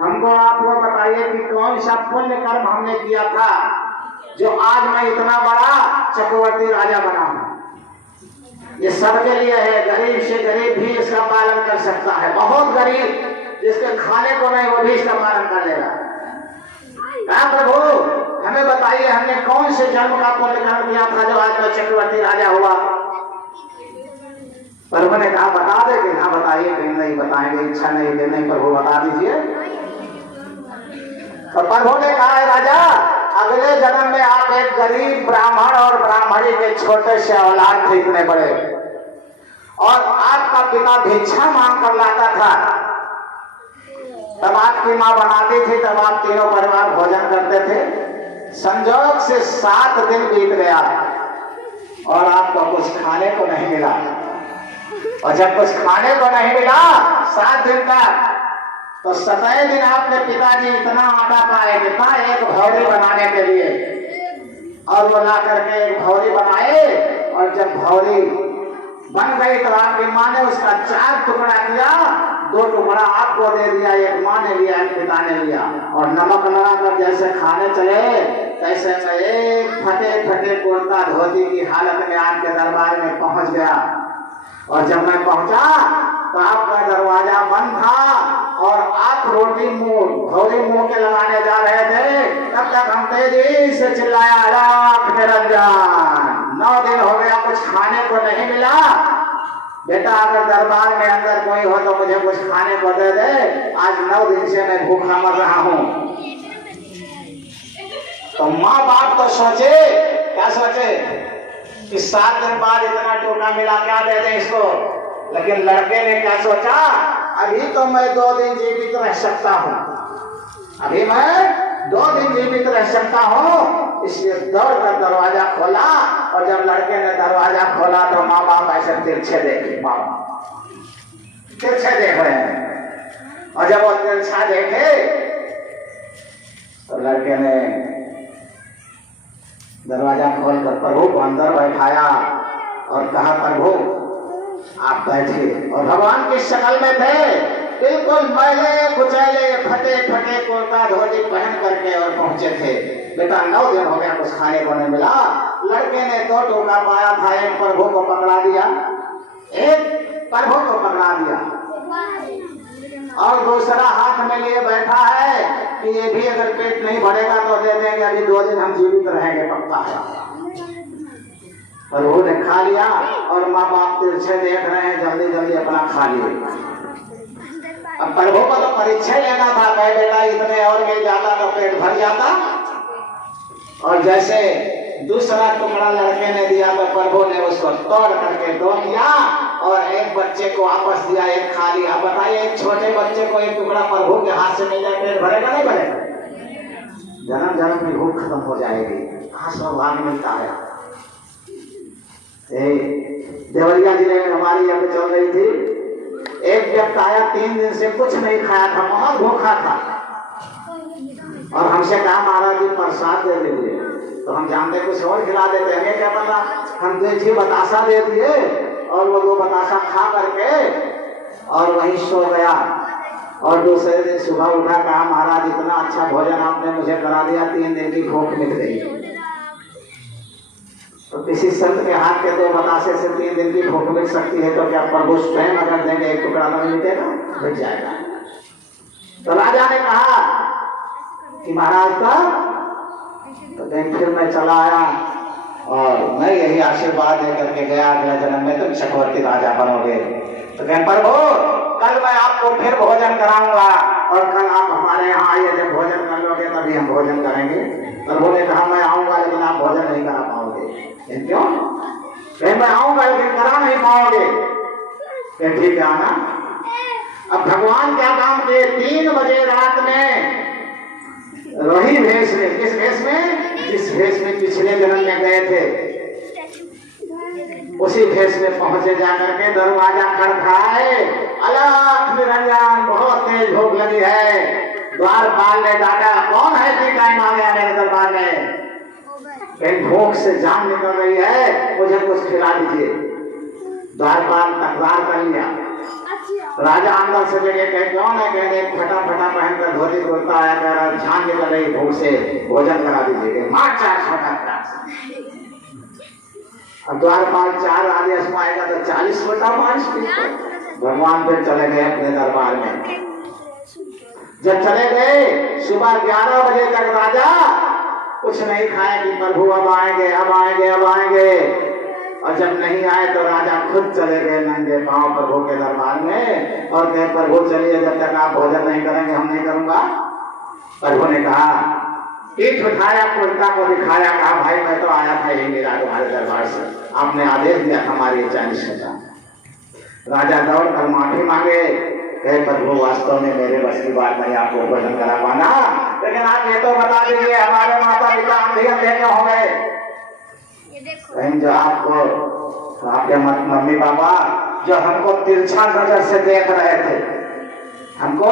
हमको आपको बताइए कि कौन सा पुण्य कर्म हमने किया था जो आज मैं इतना बड़ा चक्रवर्ती राजा बना हूं। ये सबके लिए है, गरीब से गरीब भी इसका पालन कर सकता है, बहुत गरीब जिसके खाने को नहीं वो भी इसका पालन कर लेगा। प्रभु हमें बताइए हमने कौन से जन्म का पुण्य कर्म किया था जो आज मैं चक्रवर्ती राजा हुआ। प्रभु ने कहा बता दे कि हाँ बताइए, कहीं नहीं बताएंगे, इच्छा नहीं दे नहीं प्रभु बता दीजिए। तो प्रभु ने कहा है राजा अगले जन्म में आप एक गरीब ब्राह्मण और ब्राह्मणी के छोटे से औलाद थे इतने बड़े, और आपका पिता भिक्षा मांग कर लाता था, तब आपकी माँ बनाती थी, तब आप तीनों परिवार भोजन करते थे। संजोग से 7 दिन बीत गया और आपको कुछ खाने को नहीं मिला, और जब कुछ खाने को नहीं मिला 7 दिन तक, तो 7वें दिन आपके पिताजी इतना आटा पाए, कितना एक भौरी बनाने के लिए, और वो ला करके एक भौरी बनाए, और जब भौरी बन गई तो आपकी माँ ने उसका 4 टुकड़ा किया, 2 टुकड़ा आपको दे दिया, एक माँ ने लिया एक पिता ने लिया, और नमक लगाकर जैसे खाने चले तैसे में एक फटे फटे कुर्ता धोती की हालत में आपके दरबार में पहुंच गया। और जब मैं पहुंचा तो आपका दरवाजा बंद था और आप रोटी भौरी मुंह के लगाने जा रहे थे, तब तक हम तेजी से चिल्लाया लाख निरंजन, 9 दिन हो गया कुछ खाने को नहीं मिला, बेटा अगर दरबार में अंदर कोई हो तो मुझे कुछ खाने को दे दे, आज 9 दिन से मैं भूखा मर रहा हूं। तो माँ बाप तो सोचे, क्या सोचे कि 7 दिन बाद इतना टोका मिला, क्या दे दे इसको, लेकिन लड़के ने क्या सोचा, अभी तो मैं 2 दिन जीवित रह सकता हूँ, अभी मैं 2 दिन जीवित रह सकता हूँ, इसलिए दौड़कर दरवाजा खोला, और जब लड़के ने दरवाजा खोला तो माँ बाप ऐसे तिरछे देखे, माँ बाप तिरछे देख रहे हैं, और जब वो तिरछा देखे तो लड़के ने दरवाजा खोलकर प्रभु को अंदर बैठाया और कहा प्रभु आप बैठे, और भगवान की शक्ल में थे, बिल्कुल मैले कुचैले फटे फटे कुर्ता धोती पहन करके और पहुंचे थे। बेटा 9 दिन हो गया कुछ खाने को नहीं मिला। लड़के ने 2 टोका पाया था, एक प्रभु को पकड़ा दिया, एक प्रभु को पकड़ा दिया, और दूसरा हाथ में लिए बैठा है कि ये भी अगर पेट नहीं भरेगा तो दे देंगे, अभी 2 दिन हम जीवित रहेंगे पक्का है। प्रभु ने खा लिया और माँ बाप तिरछे देख रहे हैं, जल्दी जल्दी अपना खा लिए। अब प्रभु को तो परीक्षा लेना था, कहे बेटा इतने और मिल जाता तो पेट भर जाता, और जैसे दूसरा टुकड़ा लड़के ने दिया तो प्रभु ने उसको तोड़ करके 2 किया और एक बच्चे को वापस दिया, एक खा लिया। बताइए एक छोटे बच्चे को एक टुकड़ा प्रभु के हाथ से मिल जाए, पेट भरेगा नहीं भरेगा? जन्म जन्म की भूख खत्म हो जाएगी। कहाँ सौभाग्य मिलता है। देवरिया जिले में हमारी यज्ञ चल रही थी, एक व्यक्ति आया 3 दिन से कुछ नहीं खाया था, बहुत भूखा था, और हमसे कहा महाराज जी प्रसाद दे दीजिए, तो हम जानते कुछ और खिला देते, हमें क्या पता, हम 2 बतासा दे दिए और वो 2 बतासा खा करके और वहीं सो गया। और दूसरे दिन सुबह उठा, कहा महाराज इतना अच्छा भोजन आपने मुझे करा दिया, 3 दिन की भूख मिट गई। तो किसी संत के हाथ के 2 बतासे से 3 दिन की भूख मिट सकती है, तो क्या प्रभु स्वयं अगर देंगे एक टुकड़ा तो मिटेगा, मिट जाएगा। तो राजा ने कहा कि महाराज का तो देख, फिर मैं चला आया और मैं यही आशीर्वाद दे करके गया, अगले जन्म में तुम चक्रवर्ती राजा बनोगे। तो कहें प्रभु कल मैं आपको फिर भोजन कराऊंगा, और कल आप हमारे यहाँ आइए, जब भोजन कर लोगे तभी हम भोजन करेंगे। प्रभु ने कहा मैं आऊंगा लेकिन आप भोजन नहीं करा पाओगे। क्यों? मैं आऊंगा लेकिन करा नहीं पाओगे। ठीक है आना। अब भगवान क्या काम किए, 3 बजे रात में वही भेष में, किस भेष में, जिस भेष में पिछले जन्म में गए थे उसी भेष में पहुंचे, जाकर के दरवाजा खड़काए, अलख निरंजन बहुत तेज भूख लगी है। द्वारपाल ने डांटा, कौन है कि टाइम आ गया मेरे दरबार में, भूख से जान निकल रही है, मुझे कुछ खिला दीजिए। द्वारपाल तकरार कर लिया, राजा अंदर से लेके कहे क्यों नहीं, कहे फटा फटा पहनकर धोती कुर्ता आया कह रहा छान निकल रही भूख से, भोजन करा दीजिए। मार 4 छोटा त्रास। अब द्वारपाल 4 आदेश में आएगा तो 40 छोटा मार। भगवान फिर चले गए अपने दरबार में। जब चले गए सुबह 11 बजे तक राजा कुछ नहीं खाए कि प्रभु अब आएंगे अब आएंगे अब आएंगे। और जब नहीं आए तो राजा खुद चले गए नंगे पांव प्रभु के दरबार में और कहे प्रभु चलिए, जब तक आप भोजन नहीं करेंगे हम नहीं करूंगा। प्रभु ने कहा, पीठ उठाया, कुर्ता को दिखाया, कहा भाई मैं तो आया था यही मेरा तुम्हारे दरबार से, आपने आदेश दिया हमारी 40 छोटा। राजा दौड़ कर माफी मांगे, कहे प्रभु वास्तव में मेरे बस की बात नहीं आपको भोजन करा पाना, लेकिन आप ये तो बता दीजिए हमारे माता पिता अंधे अंधे क्यों हो गए। कहीं जो आपको आपके मम्मी पापा जो हमको तिरछा नजर से देख रहे थे, हमको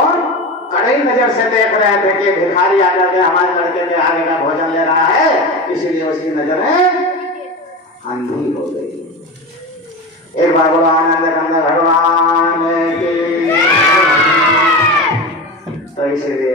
कड़ी नजर से देख रहे थे कि भिखारी आकर के हमारे लड़के के आगे का भोजन ले रहा है, इसीलिए उसकी नजरें अंधी हो गई। एक बार बोला आनंद कंद भगवान की। तो इसलिए